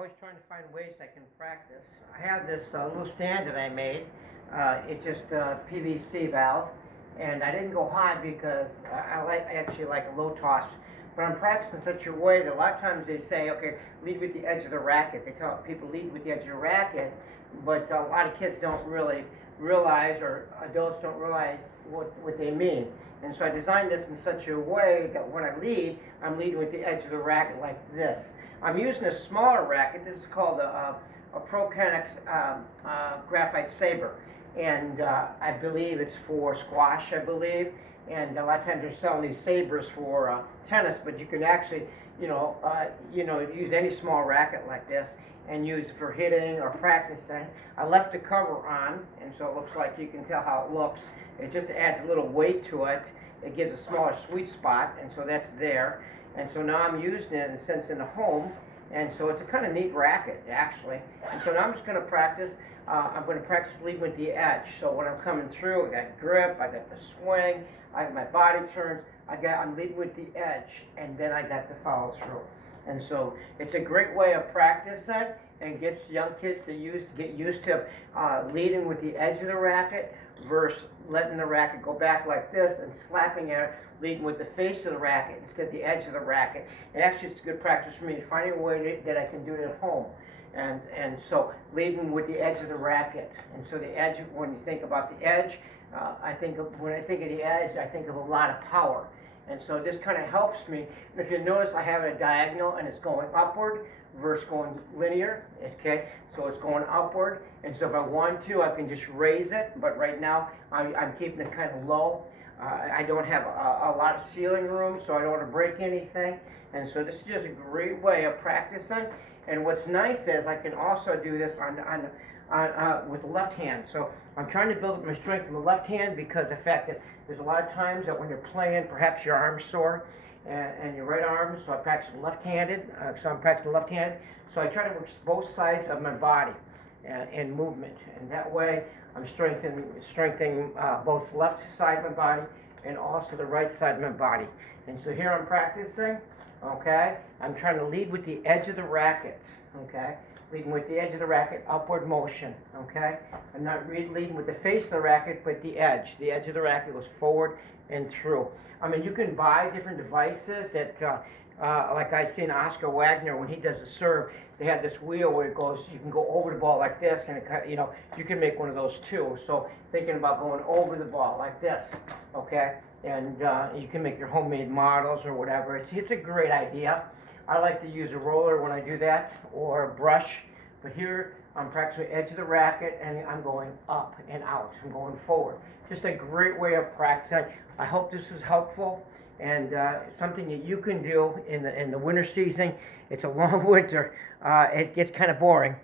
always trying to find ways I can practice. I have this little stand that I made. It's just a PVC valve, and I didn't go high because I actually like a low toss. But I'm practicing such a way that a lot of times they say, okay, lead with the edge of the racket. They tell people lead with the edge of the racket, but a lot of kids don't really realize, or adults don't realize what they mean. And so I designed this in such a way that when I lead, I'm leading with the edge of the racket like this. I'm using a smaller racket. This is called a ProKennex Graphite Saber. And I believe it's for squash, I believe. And a lot of times they're selling these sabers for tennis, but you can actually, use any small racket like this and use it for hitting or practicing. I left the cover on, and so it looks like you can tell how it looks. It just adds a little weight to it. It gives a smaller sweet spot, and so that's there. And so now I'm using it in a sense in the home, and so it's a kind of neat racket, actually. And so now I'm just going to practice. I'm going to practice leading with the edge. So when I'm coming through, I got grip, I got the swing, I got my body turns, I'm leading with the edge, and then I got the follow through. And so it's a great way of practicing and gets young kids to get used to leading with the edge of the racket versus letting the racket go back like this and slapping at it, leading with the face of the racket instead of the edge of the racket. And actually it's a good practice for me, finding a way that I can do it at home. And so leading with the edge of the racket. And so the edge, when you think about the edge, when I think of the edge, I think of a lot of power. And so this kind of helps me. And if you notice, I have it a diagonal and it's going upward versus going linear, okay? So it's going upward. And so if I want to, I can just raise it. But right now, I'm keeping it kind of low. I don't have a lot of ceiling room, so I don't want to break anything. And so this is just a great way of practicing. And what's nice is I can also do this with the left hand. So I'm trying to build up my strength in the left hand because the fact that there's a lot of times that when you're playing, perhaps your arm's sore and your right arm, so I practice left-handed. So I'm practicing left-handed. So I try to work both sides of my body and movement. And that way I'm strengthening both left side of my body and also the right side of my body. And so here I'm practicing, okay? I'm trying to lead with the edge of the racket, okay? Leading with the edge of the racket, upward motion, okay? I'm not leading with the face of the racket, but the edge. The edge of the racket goes forward and through. I mean, you can buy different devices that, like I seen Oscar Wagner when he does a serve, they had this wheel where it goes, you can go over the ball like this, and you can make one of those too. So thinking about going over the ball like this, okay? And you can make your homemade models or whatever. It's a great idea. I like to use a roller when I do that, or a brush, but here I'm practicing the edge of the racket and I'm going up and out. I'm going forward. Just a great way of practicing. I hope this is helpful and something that you can do in the winter season. It's a long winter. It gets kind of boring.